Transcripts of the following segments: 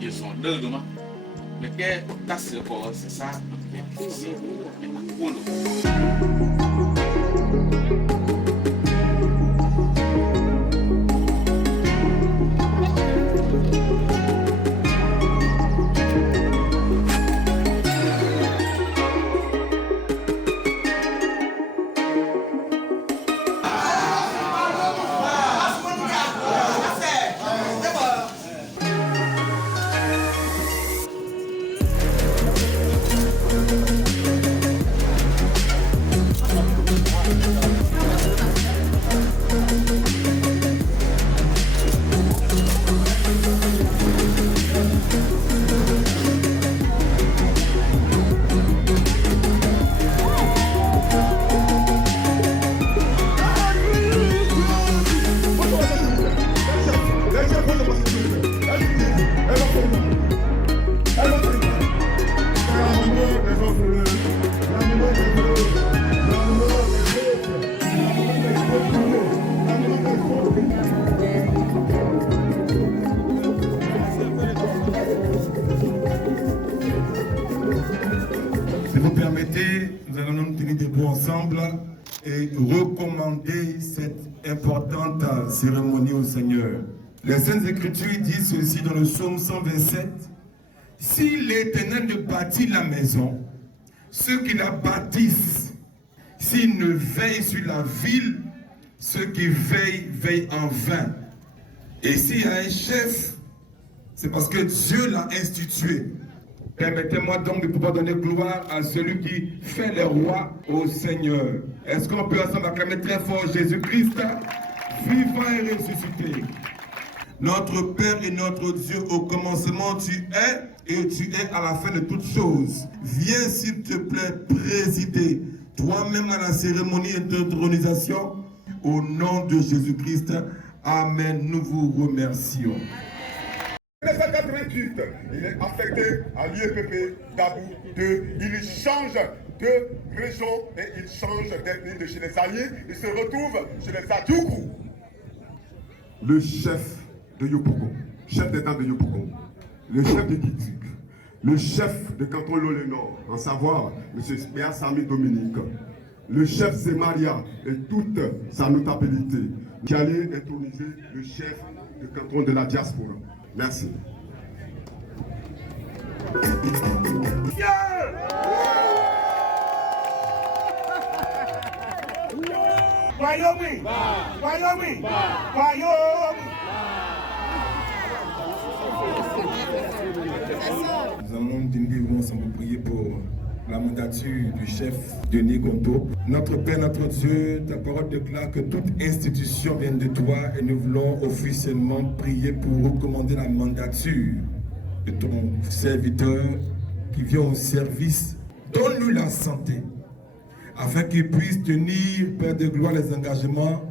Ils sont deux demain. Mais qu'est-ce que c'est ça? Si vous permettez, nous allons nous tenir debout ensemble et recommander cette importante cérémonie au Seigneur. Les Saintes Écritures disent ceci dans le psaume 127. Si l'Éternel ne bâtit la maison, ceux qui la bâtissent, s'il ne veille sur la ville, ceux qui veillent, veillent en vain. Et s'il y a un chef, c'est parce que Dieu l'a institué. Permettez-moi donc de pouvoir donner gloire à celui qui fait les rois au Seigneur. Est-ce qu'on peut ensemble acclamer très fort Jésus-Christ, vivant et ressuscité? Notre Père et notre Dieu, au commencement tu es et tu es à la fin de toutes choses. Viens s'il te plaît présider toi-même à la cérémonie d'intronisation au nom de Jésus-Christ. Amen. Nous vous remercions. 1988, il est affecté à l'IEPP d'Abou 2. Il change de région et il change d'ethnie de chez les alliés. Il se retrouve chez les Adjoukou. Le chef de Yopougon, chef d'État de Yopougon, le chef de Kitik, le chef de canton Lolé-Nord, en savoir M. Béa Sami Dominique, le chef c'est Maria et toute sa notabilité, qui allait introniser le chef de canton de la diaspora. Merci. Wyoming! Wyoming! Wyoming! Nous allons nous tenir ensemble pour prier pour la mandature du chef Denis Gonto. Notre Père, notre Dieu, ta parole déclare que toute institution vient de toi et nous voulons officiellement prier pour recommander la mandature de ton serviteur qui vient au service. Donne-lui la santé afin qu'il puisse tenir, Père de gloire, les engagements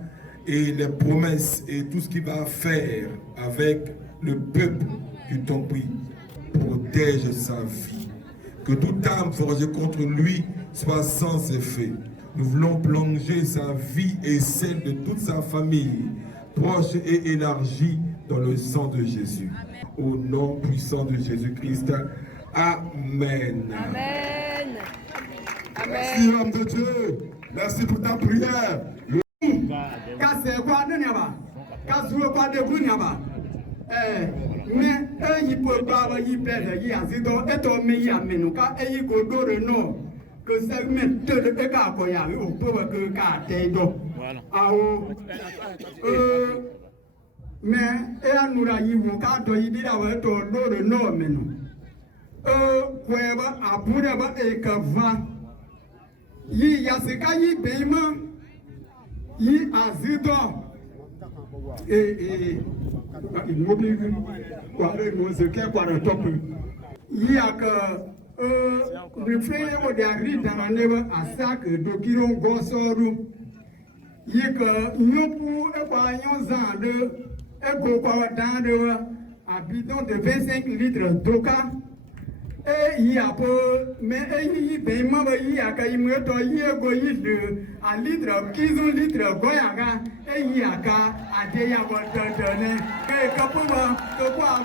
et les promesses et tout ce qu'il va faire avec le peuple qui t'ont pris. Protège sa vie. Que toute âme forgée contre lui soit sans effet. Nous voulons plonger sa vie et celle de toute sa famille, proche et élargie, dans le sang de Jésus. Au nom puissant de Jésus-Christ. Amen. Amen. Amen. Merci, homme de Dieu. Merci pour ta prière. Mais il peut pas y perdre, il y a zidon et on met à menuka et il go do le nom que ça met deux de cas qu'on y a au pauvre que carte do. Mais et à nous la y vont quand il dit la ouais to do le nom menu. Quoi à pour avoir et que va. Il y a ce cas y paiement. Il a zidon. Et il mobile quoi le ce qui est quoi le top il y a que le frère au dernier dans la neve à sac de Kiron Gossoru. Il que nous pour épargnons de un bidon de 25 litres d'oka. Et il y a peu, mais il y a paiement, il y a qu'à y mettre un litre, 15 litres, goyaga, et il y a qu'à des donner, et qu'à pouvoir, de quoi,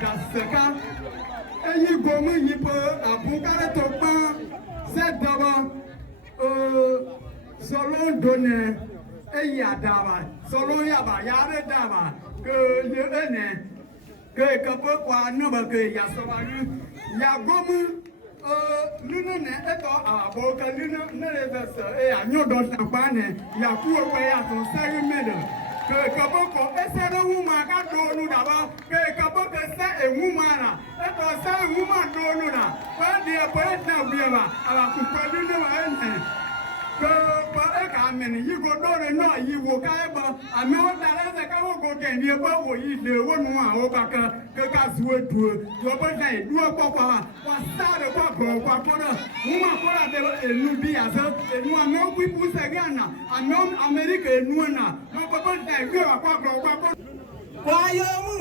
dans ce cas. Et il gomme, il peut, à Boucaret au pain, c'est d'abord, selon donner, et il y a d'abord, selon Yaba, Yare d'abord, que le haine, que peut quoi, non, que y a sauvalu. Ya gomu lunu ne eto abo ka lunu ne reverse e anyo do champagne ya ku o ya ton seri mede ke kaboko esere huma ka do nu da ba ke kaboko se e huma na eto se huma do nu na pa de po na biema ala ku pa lunu wa ene ke pa e ka meni yi go do re no yi wo ka e ba ame o da la se ka wo go ke ni e ba wo yi le wo nu a o ka ka zuwe duwe yo ba dai duwe kwa sa de kwa kwa kona uma kona de enu bi aso enu ame o pu se gana ame America enu na mo ba dai we kwa yomu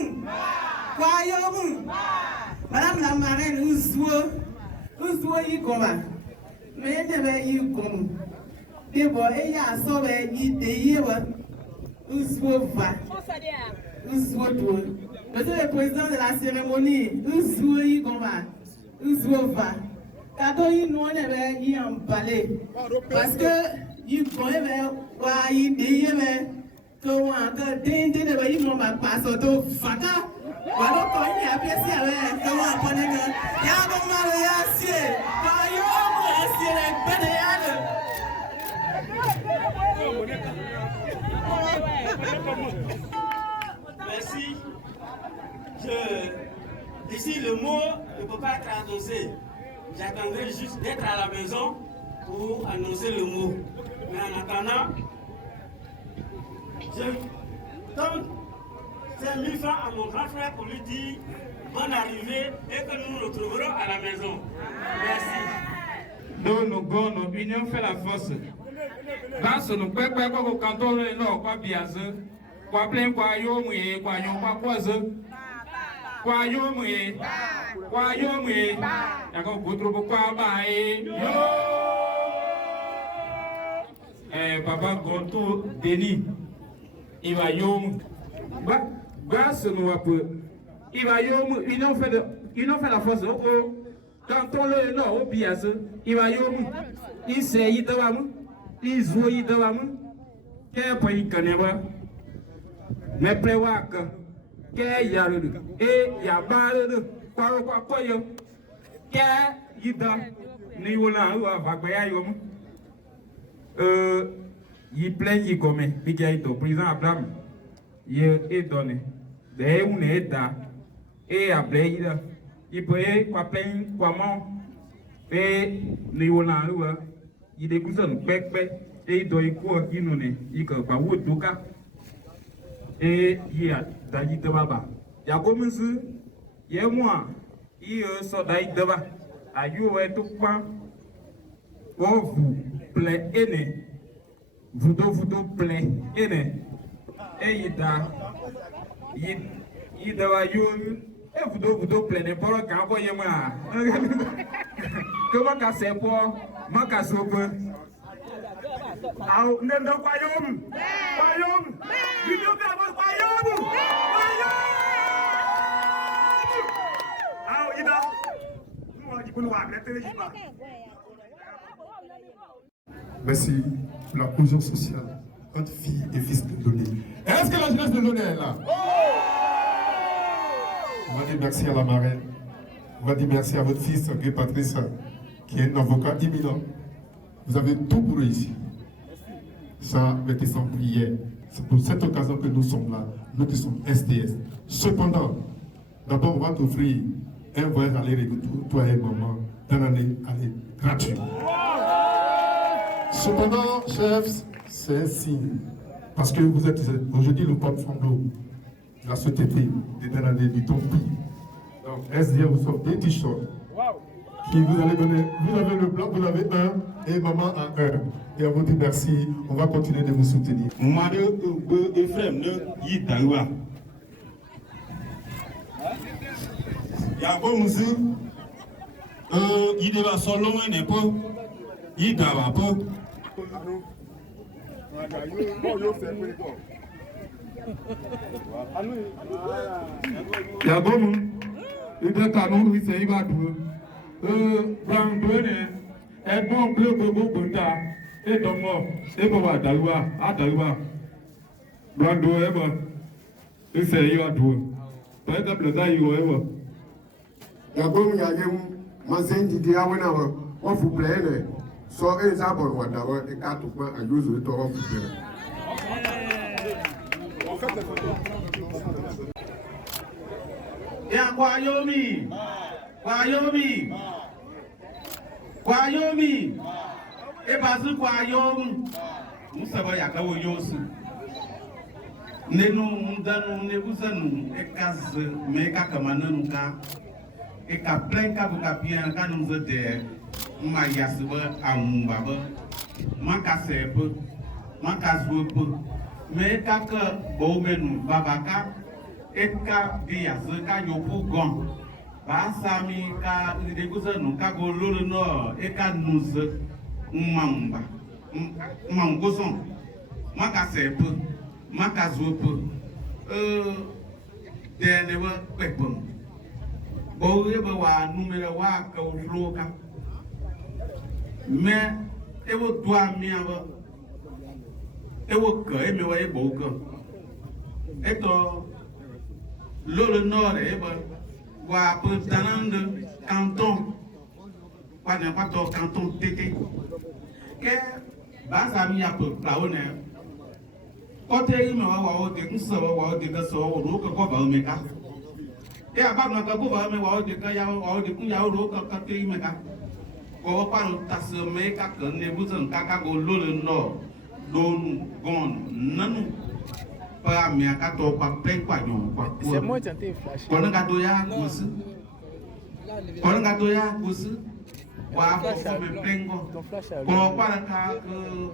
madame la marraine uzwo yi koma me ne be yi komu debo e ya so be yi de yi wa uzwo va uzwo do. Monsieur le président de la cérémonie, Ouzouyi Gomba, Ouzouva, quand nous on est emballé, parce que il connaît quoi il dit que on a tenté de voir il m'a passé au faka, voilà quand il a pièce avec que on connaît que il y a bon mal à ciel, quand il a ciel Merci. Ici, le mot ne peut pas être annoncé. J'attendrai juste d'être à la maison pour annoncer le mot. Mais en attendant, je donne 5 000 francs à mon grand frère pour lui dire bonne arrivée et que nous nous retrouverons à la maison. Merci. Nous, l'union fait la force. Parce que nous pouvons pas quand on est là, quoi bien quoi plein quoi yo mouye quoi yo quoi yo mouye yako gotro quoi bae yo papa gonto Denis il va yo grâce nous un peu il va yo ils ont fait la force quand on le là au bias il va yo il sait il doit il joue il doit qu'est pas il connaît pas mais prévoir que y a le et y a pas de quoi yo que y a ni wala va ba yo y plein y comme bigaito président Abraham y est donné de une état et après il peut quoi plein quoi mon et ni wala il découvre pek et il doit y quoi il nous ne il que pas ou tout cas et il y a d'ailleurs de baba il y a comme ça il y a moi il sort d'ailleurs de baba à you et tout pas on vous plaît et vous plaît et il doit you et vous plaît n'importe quand voyez moi comment casser pour moi casser peu au nem do payum video ka payum au ida moi di bunu wa la télévision. Merci pour la cohésion sociale entre filles et fils de Lolé. Est-ce que la jeunesse de Lolé est là? On va dire merci à la marraine. On va dire merci à votre fils, Guy Patrice, qui est un avocat imminent. Vous avez tout pour réussir. Ça, mettez sans prière. C'est pour cette occasion que nous sommes là. Nous qui sommes STS. Cependant, d'abord, on va t'offrir un voyage aller-retour, toi et maman, dans l'année gratuit. Cependant, chefs, c'est un signe. Parce que vous êtes aujourd'hui le porte-flambeau de la société de l'année du Tompi. Donc, SDR vous offre des t-shirts qui vous allez donner. Vous avez le plan, vous avez un et maman a un. Et on vous dit merci. On va continuer de vous soutenir. Ephraim ne Yidawa. Yabo Musu, Yideva Solo et Nepo, Yidawa Po. Yabomu, ide kanu ise iba du. Brandone, ẹ̀gbọ́n gbogbo gbòǹda, edomo, ebo adaluwa. Brando ebo, ise iba du. Pẹ̀lú bleda iwo ebo. Yabomu yayemu, mazenji di awena wa fu plene. So ezabon wadawa ekatukwa ayuzu to wa fu plene. Ya Kwayomi, Ebazu Kwayom, Musaba Yakawo Yosu. Nenu Mundanu, Nebuzanu, Ekaz, Meka Kamanuka, Eka Plenka Bukapian, Kanumza de Mayasuba, Amumbaba, Makasepe, Makazwope, Meka Bomenu, Babaka, Eka Diaz, Kayopu Gon. Basami ka ideguzanu ka gololo no eka nuze mmamba mmangoson maka sepe maka zope denewa pepon bowe ba wa numero wa ka ufloka me ewo dwa miaba ewo ka emewa eboka eto lolo no eba wa président de canton, wa ne pas ton canton tété. Que basa mi a peu plaone. Côté il me wa de kunsa wa de ka so ro ka ko ba me ka. E aba na ka ko ba me wa de ka ya wa de kun ya ro ka te me ka. Ko pa no ta se me ka ka ne bu zan ka go lo le no donu gon nanu. Pa mi akato pa pen kwa nyon kwa. C'est moi qui t'ai flash. Kono ga do ya kusu. Kono ga do ya kusu. Wa ko me pengo. Ko para ka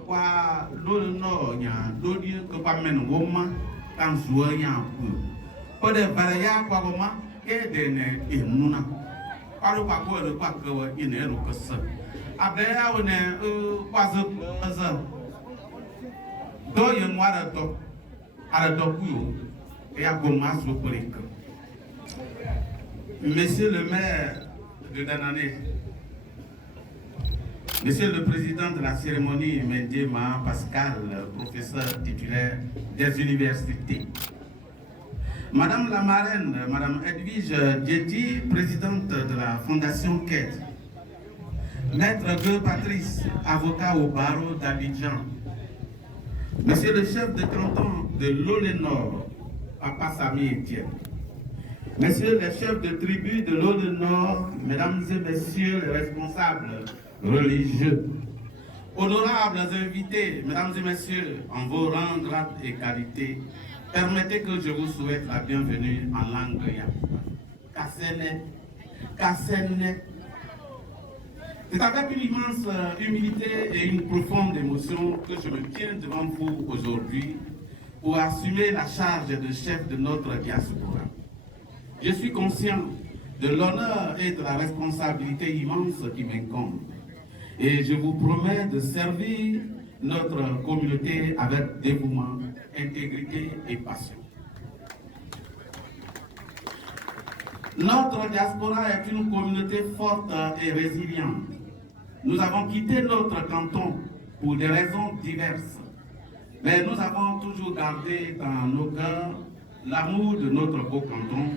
kwa lo no nya do di ko pa men woma kan zuwa nya ku. Ko de bara ya kwa goma ke de ne emuna. Aro pa ko le pa ko ine ro ko sa. Abe ya wona kwa zo do yen wara to. Monsieur le maire de Danané, Monsieur le président de la cérémonie Mendiema Pascal, professeur titulaire des universités, Madame la marraine, Madame Edwige Djeti, présidente de la Fondation Quête, Maître Gueux Patrice, avocat au barreau d'Abidjan, Monsieur le chef de canton de l'Olé-Nord, Papa Sami Etienne, Monsieur le chef de tribu de l'Olé-Nord, Mesdames et Messieurs les responsables religieux, honorables invités, Mesdames et Messieurs, en vos rangs, grades et qualités, permettez que je vous souhaite la bienvenue en langue Yap. Kassene. C'est avec une immense humilité et une profonde émotion que je me tiens devant vous aujourd'hui pour assumer la charge de chef de notre diaspora. Je suis conscient de l'honneur et de la responsabilité immense qui m'incombe. Et je vous promets de servir notre communauté avec dévouement, intégrité et passion. Notre diaspora est une communauté forte et résiliente. Nous avons quitté notre canton pour des raisons diverses, mais nous avons toujours gardé dans nos cœurs l'amour de notre beau canton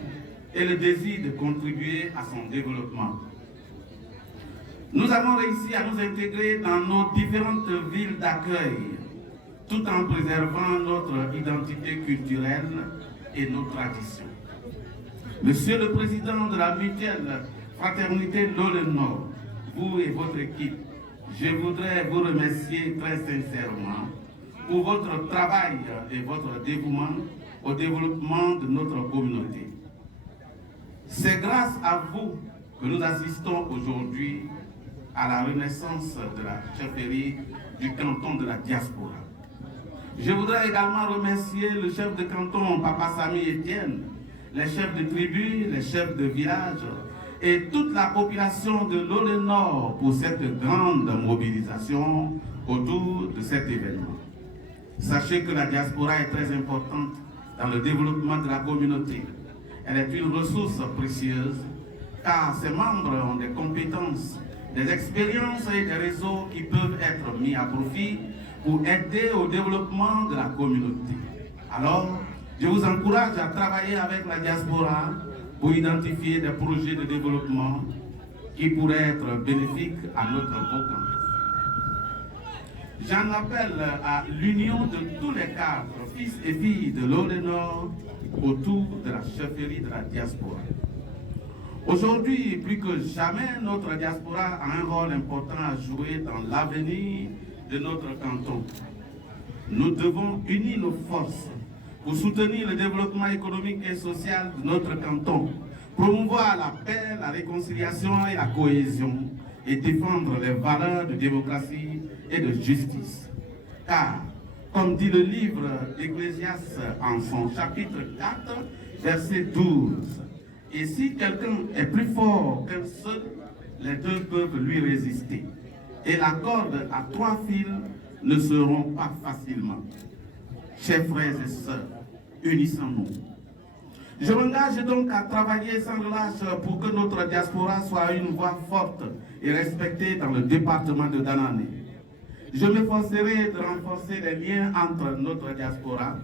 et le désir de contribuer à son développement. Nous avons réussi à nous intégrer dans nos différentes villes d'accueil, tout en préservant notre identité culturelle et nos traditions. Monsieur le Président de la mutuelle Fraternité l'Olé-Nord, vous et votre équipe, je voudrais vous remercier très sincèrement pour votre travail et votre dévouement au développement de notre communauté. C'est grâce à vous que nous assistons aujourd'hui à la renaissance de la chefferie du canton de la diaspora. Je voudrais également remercier le chef de canton, Papa Sami Etienne, les chefs de tribu, les chefs de village et toute la population de l'Olé Nord pour cette grande mobilisation autour de cet événement. Sachez que la diaspora est très importante dans le développement de la communauté. Elle est une ressource précieuse car ses membres ont des compétences, des expériences et des réseaux qui peuvent être mis à profit pour aider au développement de la communauté. Alors, je vous encourage à travailler avec la diaspora pour identifier des projets de développement qui pourraient être bénéfiques à notre beau canton. J'en appelle à l'union de tous les cadres, fils et filles de l'Olé Nord, autour de la chefferie de la diaspora. Aujourd'hui, plus que jamais, notre diaspora a un rôle important à jouer dans l'avenir de notre canton. Nous devons unir nos forces pour soutenir le développement économique et social de notre canton, promouvoir la paix, la réconciliation et la cohésion, et défendre les valeurs de démocratie et de justice. Car, comme dit le livre d'Ecclésiaste en son chapitre 4, verset 12, « Et si quelqu'un est plus fort qu'un seul, les deux peuvent lui résister. Et la corde à 3 fils ne se rompt pas facilement. » Chers frères et sœurs, unissons-nous. Je m'engage donc à travailler sans relâche pour que notre diaspora soit une voix forte et respectée dans le département de Danané. Je m'efforcerai de renforcer les liens entre notre diaspora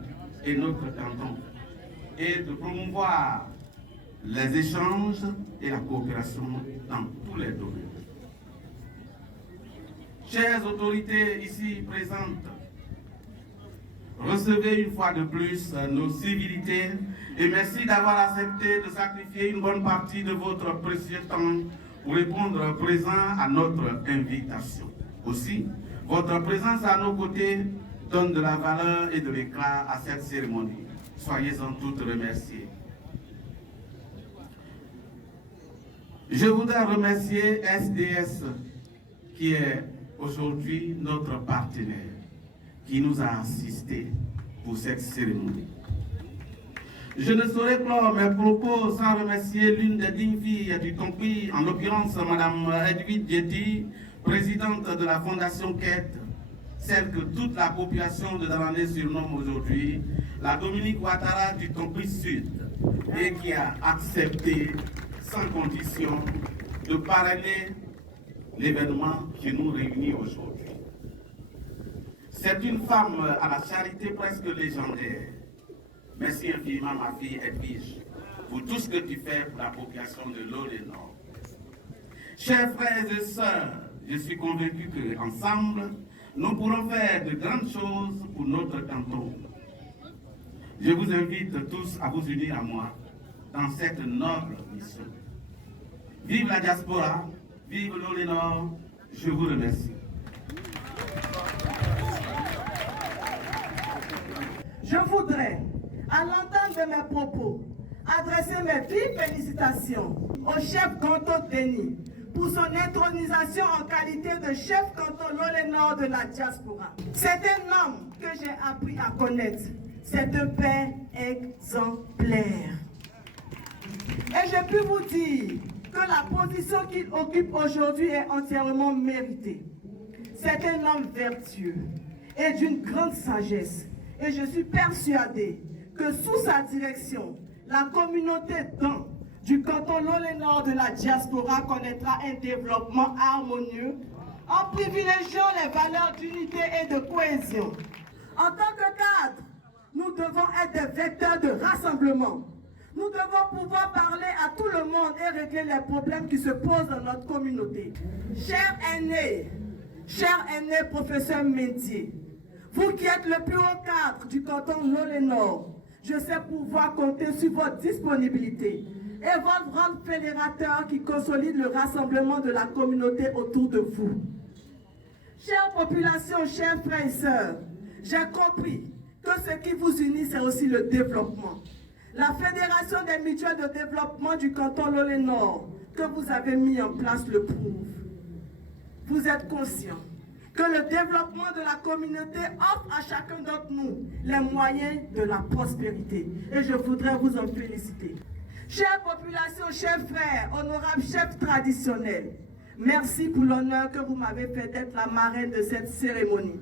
et notre canton et de promouvoir les échanges et la coopération dans tous les domaines. Chères autorités ici présentes, recevez une fois de plus nos civilités et merci d'avoir accepté de sacrifier une bonne partie de votre précieux temps pour répondre présent à notre invitation. Aussi, votre présence à nos côtés donne de la valeur et de l'éclat à cette cérémonie. Soyez-en toutes remerciés. Je voudrais remercier SDS qui est aujourd'hui notre partenaire, qui nous a assistés pour cette cérémonie. Je ne saurais clore mes propos sans remercier l'une des dignes filles du Tompi, en l'occurrence Mme Edwige Djeti, présidente de la Fondation Quête, celle que toute la population de Danané surnomme aujourd'hui la Dominique Ouattara du Tompi Sud, et qui a accepté sans condition de parrainer l'événement qui nous réunit aujourd'hui. C'est une femme à la charité presque légendaire. Merci infiniment, ma fille Edwige, pour tout ce que tu fais pour la population de l'Olé Nord. Chers frères et sœurs, je suis convaincu qu'ensemble, nous pourrons faire de grandes choses pour notre canton. Je vous invite tous à vous unir à moi dans cette noble mission. Vive la diaspora, vive l'Olé Nord, je vous remercie. Je voudrais, à l'entente de mes propos, adresser mes vives félicitations au chef canton Denis pour son intronisation en qualité de chef canton l'Olé Nord de la diaspora. C'est un homme que j'ai appris à connaître. C'est un père exemplaire. Et je peux vous dire que la position qu'il occupe aujourd'hui est entièrement méritée. C'est un homme vertueux et d'une grande sagesse. Et je suis persuadée que sous sa direction, la communauté du canton l'Olé Nord de la diaspora connaîtra un développement harmonieux en privilégiant les valeurs d'unité et de cohésion. En tant que cadre, nous devons être des vecteurs de rassemblement. Nous devons pouvoir parler à tout le monde et régler les problèmes qui se posent dans notre communauté. Cher aîné professeur Mendier, vous qui êtes le plus haut cadre du canton l'Olé Nord, je sais pouvoir compter sur votre disponibilité et votre rôle fédérateur qui consolide le rassemblement de la communauté autour de vous. Chère population, chers frères et sœurs, j'ai compris que ce qui vous unit, c'est aussi le développement. La Fédération des mutuelles de développement du canton l'Olé Nord que vous avez mis en place le prouve. Vous êtes conscient que le développement de la communauté offre à chacun d'entre nous les moyens de la prospérité. Et je voudrais vous en féliciter. Chère population, chers frères, honorables chefs traditionnels, merci pour l'honneur que vous m'avez fait d'être la marraine de cette cérémonie.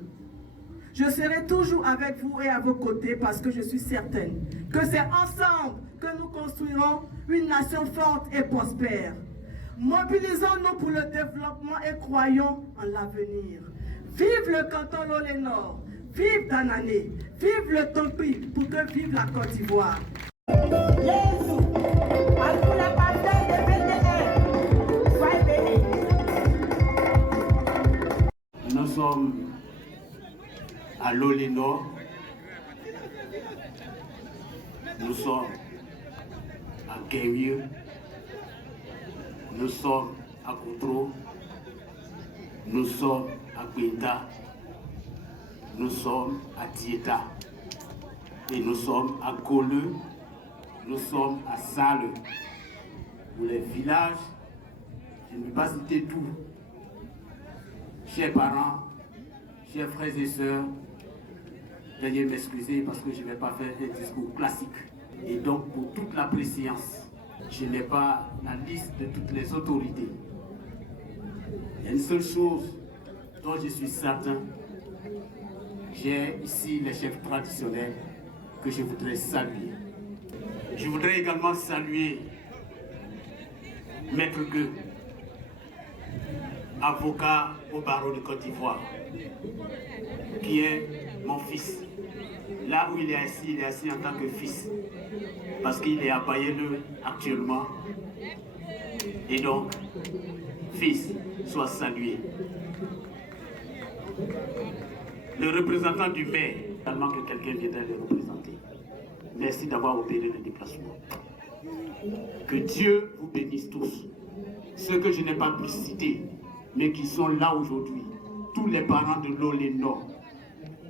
Je serai toujours avec vous et à vos côtés parce que je suis certaine que c'est ensemble que nous construirons une nation forte et prospère. Mobilisons-nous pour le développement et croyons en l'avenir. Vive le canton Lolé-Nord, vive Danané, vive le Tonpi, pour que vive la Côte d'Ivoire. Nous sommes à Lolé-Nord, nous sommes à Guévieux, nous sommes à Coutro, nous sommes à Quinta, nous sommes à Tieta et nous sommes à Goleux, nous sommes à Salles. Pour les villages, je ne vais pas citer tout. Chers parents, chers frères et sœurs, veuillez m'excuser parce que je ne vais pas faire un discours classique. Et donc pour toute la préséance, je n'ai pas la liste de toutes les autorités. Il y a une seule chose dont je suis certain. J'ai ici les chefs traditionnels que je voudrais saluer. Je voudrais également saluer Maître Gueux, avocat au barreau de Côte d'Ivoire, qui est mon fils. Là où il est assis en tant que fils, parce qu'il est à Bayeux actuellement. Et donc, fils, sois salué. Le représentant du maire, tellement que quelqu'un viendrait le représenter. Merci d'avoir opéré le déplacement. Que Dieu vous bénisse tous. Ceux que je n'ai pas pu citer, mais qui sont là aujourd'hui, tous les parents de Lolé-Nord,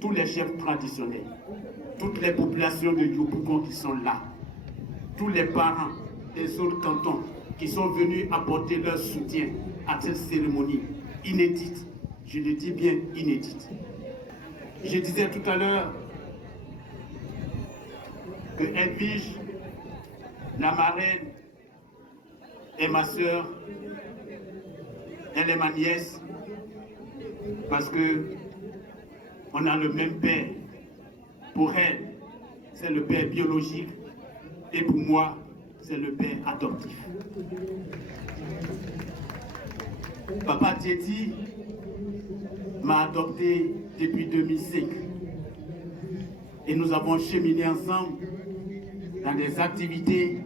tous les chefs traditionnels, toutes les populations de Yopougon qui sont là, tous les parents des autres cantons qui sont venus apporter leur soutien à cette cérémonie inédite. Je le dis bien inédite. Je disais tout à l'heure que Edwige, la marraine, est ma soeur, elle est ma nièce, parce que on a le même père. Pour elle, c'est le père biologique, et pour moi, c'est le père adoptif. Papa Dieti m'a adopté depuis 2005 et nous avons cheminé ensemble dans des activités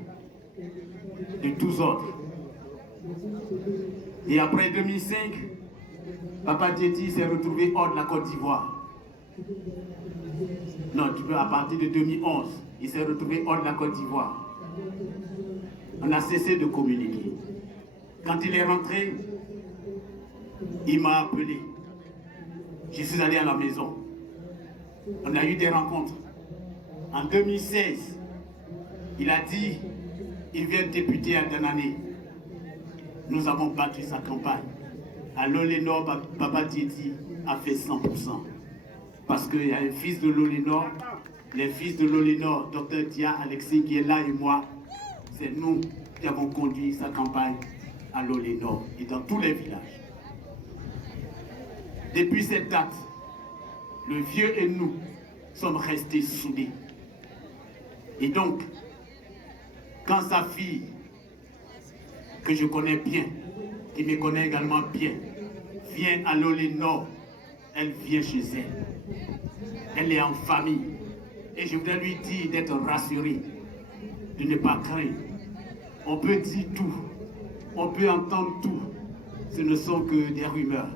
de tous ordres. Et après 2005, Papa Dieti s'est retrouvé hors de la Côte d'Ivoire. Non, à partir de 2011, il s'est retrouvé hors de la Côte d'Ivoire. On a cessé de communiquer. Quand il est rentré, il m'a appelé. Je suis allé à la maison. On a eu des rencontres. En 2016, il a dit, il vient député à Danané. Nous avons battu sa campagne. À Lolé-Nord, Papa Dieti a fait 100%. Parce qu'il y a un fils de Lolé-Nord, les fils de Lolé-Nord, Dr Dia Alexis qui est là et moi, c'est nous qui avons conduit sa campagne à Lolé-Nord et dans tous les villages. Depuis cette date, le vieux et nous sommes restés soudés. Et donc, quand sa fille, que je connais bien, qui me connaît également bien, vient à Lolé-Nord, elle vient chez elle. Elle est en famille. Et je voudrais lui dire d'être rassurée, de ne pas craindre. On peut dire tout, on peut entendre tout. Ce ne sont que des rumeurs.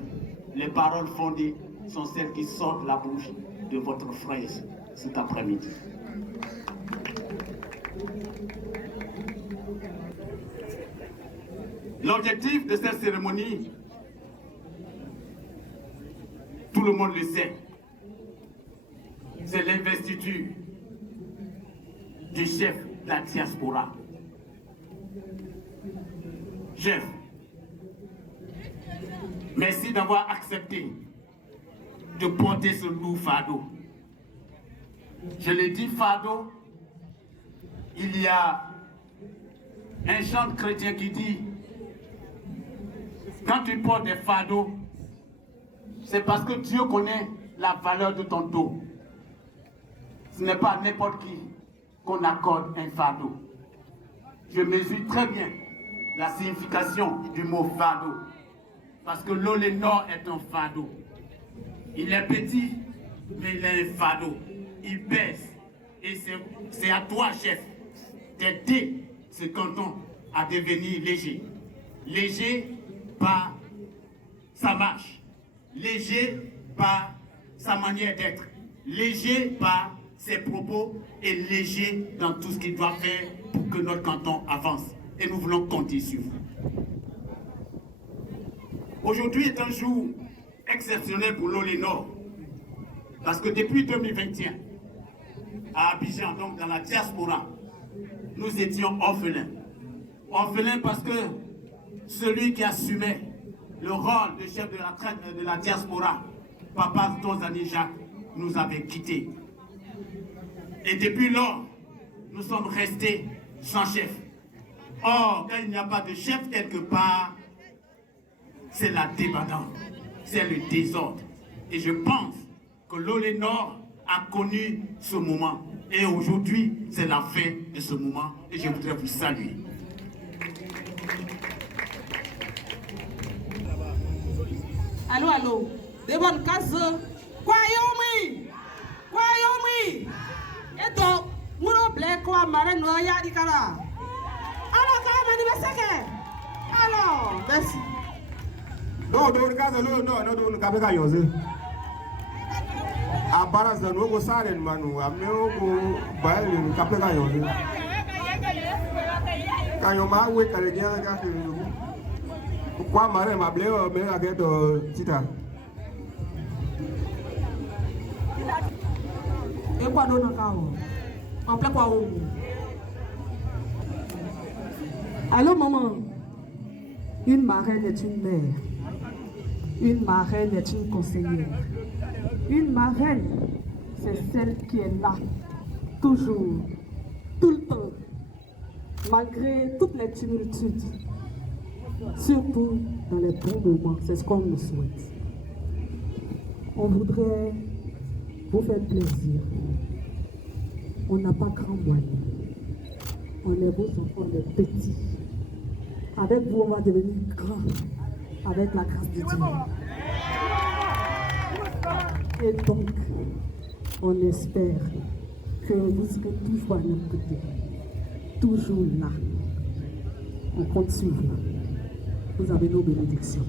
Les paroles fondées sont celles qui sortent de la bouche de votre frère cet après-midi. L'objectif de cette cérémonie, tout le monde le sait, c'est l'investiture du chef de la diaspora. Chef, merci d'avoir accepté de porter ce lourd fardeau. Je l'ai dit, fardeau, il y a un chant chrétien qui dit, quand tu portes des fardeaux, c'est parce que Dieu connaît la valeur de ton dos. Ce n'est pas à n'importe qui qu'on accorde un fardeau. Je mesure très bien la signification du mot fardeau. Parce que l'Olénor est un fardeau. Il est petit, mais il est un fardeau. Il pèse. Et c'est à toi, chef, d'aider ce canton à devenir léger. Léger par sa marche. Léger par sa manière d'être. Léger par ses propos et léger dans tout ce qu'il doit faire pour que notre canton avance. Et nous voulons compter sur vous. Aujourd'hui est un jour exceptionnel pour l'Olénor. Parce que depuis 2021, à Abidjan, donc dans la diaspora, nous étions orphelins. Orphelins parce que celui qui assumait le rôle de chef de la diaspora, Papa Tonzani Jacques, nous avait quittés. Et depuis lors, nous sommes restés sans chef. Or, quand il n'y a pas de chef quelque part, c'est la débandade, c'est le désordre. Et je pense que l'Olénor a connu ce moment. Et aujourd'hui, c'est la fin de ce moment. Et je voudrais vous saluer. Allô, allô. De bonnes cases. Kwayomi. Kwayomi. Et donc, nous avons quoi marraine noya di kara. Alors, quand même, alors, merci. No, don't case no, don't kabeka yoze. Abaras da no saren manu, ameo go baile kabeka yoze. Kayo ma we kare dia ka ke kwa mare ma bleo me ga to tita. E kwa do na kawo. En plein quoi o. Allô maman. Une marraine est une mère. Une marraine est une conseillère. Une marraine, c'est celle qui est là, toujours, tout le temps, malgré toutes les tumultudes. Surtout dans les bons moments, c'est ce qu'on nous souhaite. On voudrait vous faire plaisir. On n'a pas grand moyen. On est vos enfants, on est petits. Avec vous, on va devenir grands. Avec la grâce de Dieu. Et donc, on espère que vous serez toujours à notre côté. Toujours là. On compte sur vous. Vous avez nos bénédictions.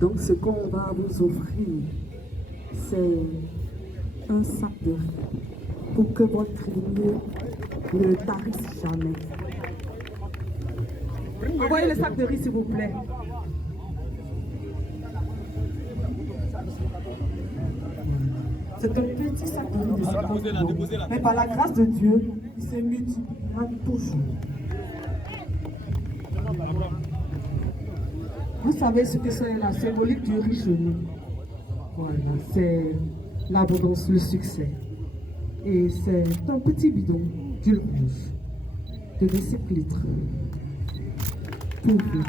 Donc, ce qu'on va vous offrir, c'est un sac de riz pour que votre grenier ne tarisse jamais. Envoyez le sac de riz, s'il vous plaît. C'est un petit sac de riz de 50 kilos. Mais par la grâce de Dieu, il se multipliera toujours. Vous savez ce que c'est la symbolique du riz chez nous. Voilà, c'est l'abondance, le succès. Et c'est un petit bidon d'huile rouge de 17 litres. Pour vous.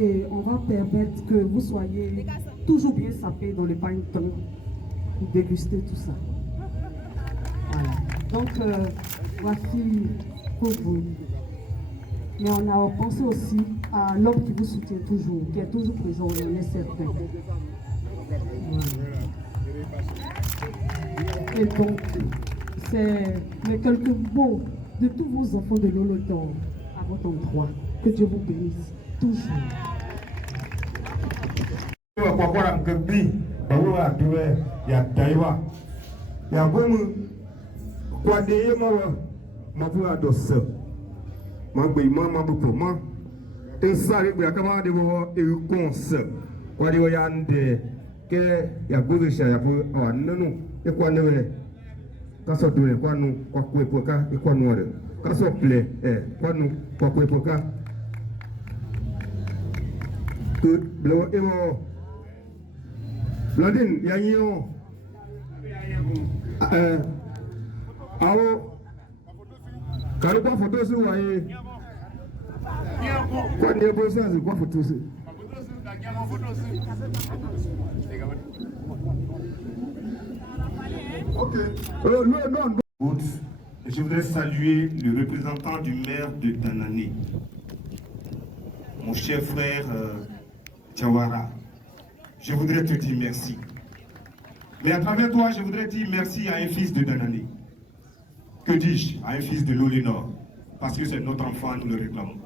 Et on va permettre que vous soyez toujours bien sapés dans le pain de temps pour déguster tout ça. Voilà. Donc, voici pour vous. Mais on a pensé aussi à l'homme qui vous soutient toujours, qui est toujours présent, on en est certain. Voilà. Et donc, c'est les quelques mots de tous vos enfants de l'Olénor à votre endroit. Que Dieu vous bénisse toujours. kaso dune kwa nu kwa kuepoka kwa nuore kaso ple kwa nu kwa kuepoka tu blo emo Blandine yanyo awo karu kwa photo si waye kwa niebo sanzi kwa photo si Je voudrais saluer le représentant du maire de Danané, mon cher frère Tiawara. Je voudrais te dire merci. Mais à travers toi, je voudrais dire merci à un fils de Danané. Que dis-je? À un fils de l'Olénor. Parce que c'est notre enfant, nous le réclamons.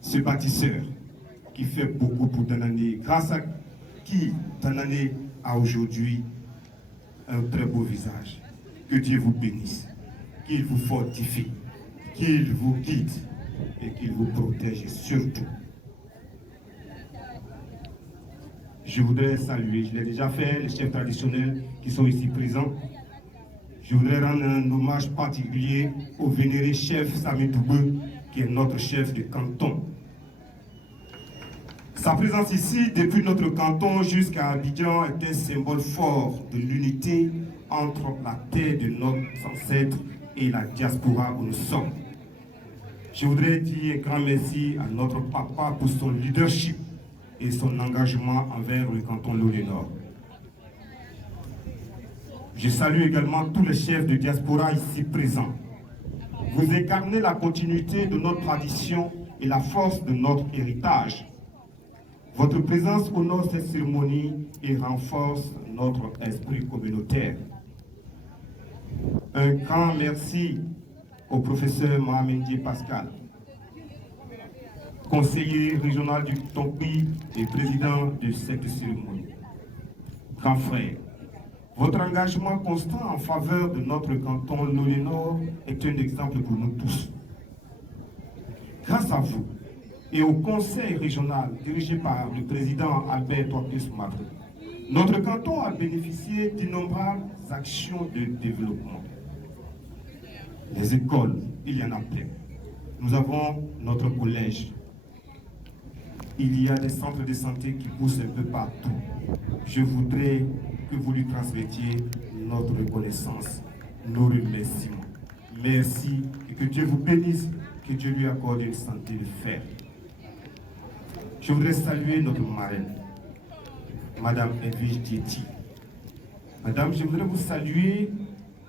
Ce bâtisseur qui fait beaucoup pour Danané, grâce à qui Danané a aujourd'hui un très beau visage. Que Dieu vous bénisse, qu'il vous fortifie, qu'il vous guide et qu'il vous protège surtout. Je voudrais saluer, je l'ai déjà fait, les chefs traditionnels qui sont ici présents. Je voudrais rendre un hommage particulier au vénéré chef Sami Toubeu, qui est notre chef de canton. Sa présence ici, depuis notre canton jusqu'à Abidjan, est un symbole fort de l'unité entre la terre de nos ancêtres et la diaspora où nous sommes. Je voudrais dire un grand merci à notre papa pour son leadership et son engagement envers le canton Lolé-Nord. Je salue également tous les chefs de diaspora ici présents. Vous incarnez la continuité de notre tradition et la force de notre héritage. Votre présence honore cette cérémonie et renforce notre esprit communautaire. Un grand merci au professeur Mohamed Pascal, conseiller régional du Tompi et président de cette cérémonie. Grand frère, votre engagement constant en faveur de notre canton Lolé-Nord est un exemple pour nous tous. Grâce à vous et au conseil régional dirigé par le président Albert Tortis Madre, notre canton a bénéficié d'innombrables actions de développement. Les écoles, il y en a plein. Nous avons notre collège. Il y a des centres de santé qui poussent un peu partout. Je voudrais que vous lui transmettiez notre reconnaissance, nos remerciements. Merci et que Dieu vous bénisse, que Dieu lui accorde une santé de fer. Je voudrais saluer notre marraine, Madame Edwige Dieti. Madame, je voudrais vous saluer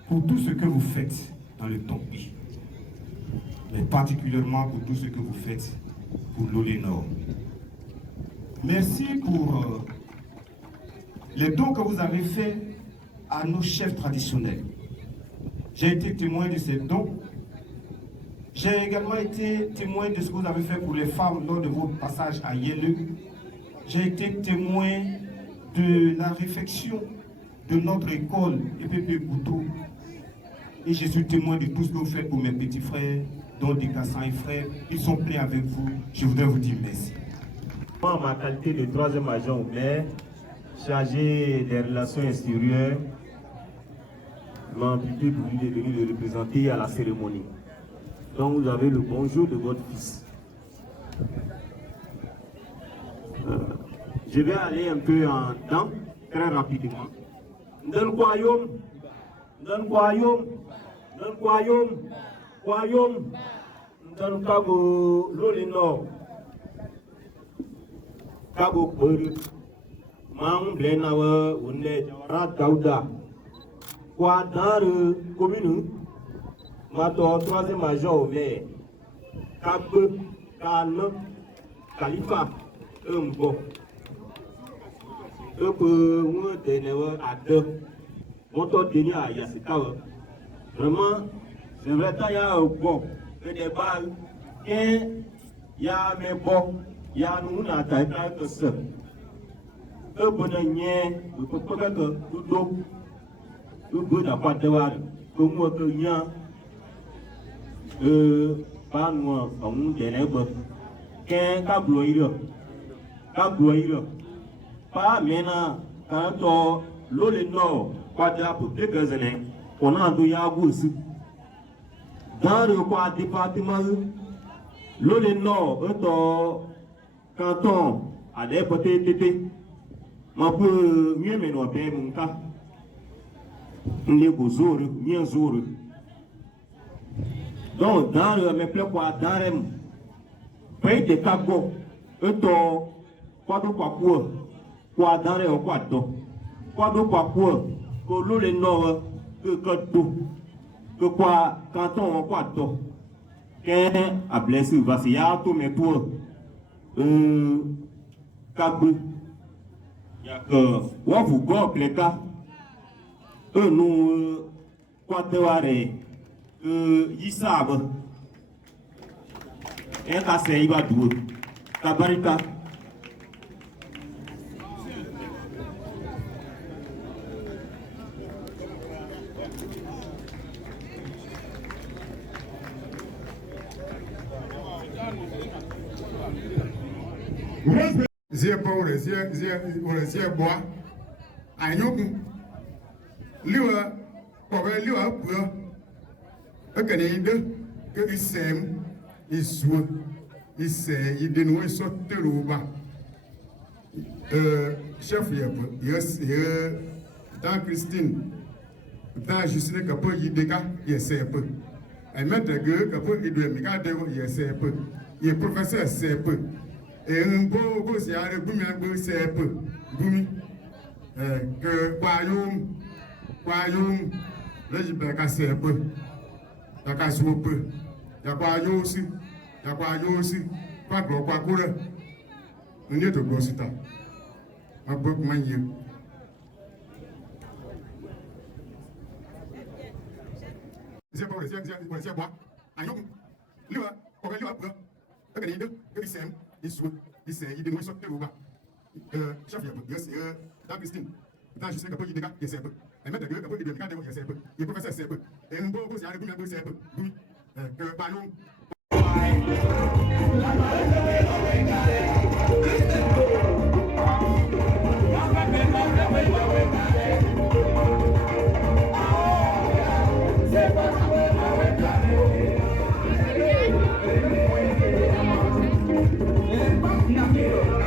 pour tout ce que vous faites dans le Tompi, mais particulièrement pour tout ce que vous faites pour Lolé-Nord. Merci pour les dons que vous avez faits à nos chefs traditionnels. J'ai été témoin de ces dons. J'ai également été témoin de ce que vous avez fait pour les femmes lors de votre passage à Yele. J'ai été témoin de la réfection de notre école EPP Boutou. Et je suis témoin de tout ce que vous faites pour mes petits frères, dont des Cassans et frères. Ils sont prêts avec vous. Je voudrais vous dire merci. En ma qualité de troisième agent au maire, chargé des relations extérieures, m'a invité pour lui de venir le représenter à la cérémonie. Donc vous avez le bonjour de votre fils. Je vais aller un peu en temps, très rapidement. Dans le royaume, dans le Cabo Lolé-Nord, Cabo Buru, Mang Blenawa, Unde Ratauda, quoi dans le commune, Mato troisième agent au maire, Cabo, Kano, Khalifa, Umbo, Peu, Tenewa, à deux, Monto Deni à Yasikawa. Vraiment, c'est vrai qu'il y a un bon, des balles, et il y a mes bons. Il y a nous à taille que ça. Un bon année, le copain que tout d'eau, le bon à pas de voir, comme moi que y a, pas moi, on nous dénèbre, qu'un cabloïre, pas maintenant, quand on Lolé-Nord, pas de pour quelques années, qu'on a de Yagousi. Dans le département, le nord, canton, à des côtés, ma peu mieux mais non bien mon cas. Les beaux bien zor. Donc, dans le même plan, quoi, dans le pays de Cabo, quoi de quoi dans le quoi que le nord, que quoi, canton, quoi qu'un a blessé, va s'y a tout, mais toi, Cabo. Wa vous go les cas nous quoi te ware yisab et ka se iba du tabarika Zia Paul, Zia Bois, I know Liwa, Papa Liwa, a Canadian, is Sam, is what is say, you didn't want so terrible. Chef, yes, here, Dan Christine, Dan Justin Capo, you dig up, yes, I met a girl, Capo, you do a mega, yes, a professor, say, et un beau c'est un boum c'est un peu boum que royaume là je vais casser un peu la casse un peu ya royaume aussi pas gros quoi courir on est de gros ça un peu manier c'est pas c'est bois ayo lui on va lui après que les deux que c'est il s'est il dénonce tout le bas chef yes dans Christine dans je sais que pas il dégage il sait peu et mettre que pas il dégage il sait peu il professeur sait peu et un beau c'est un peu c'est peu oui que ballon Namiro.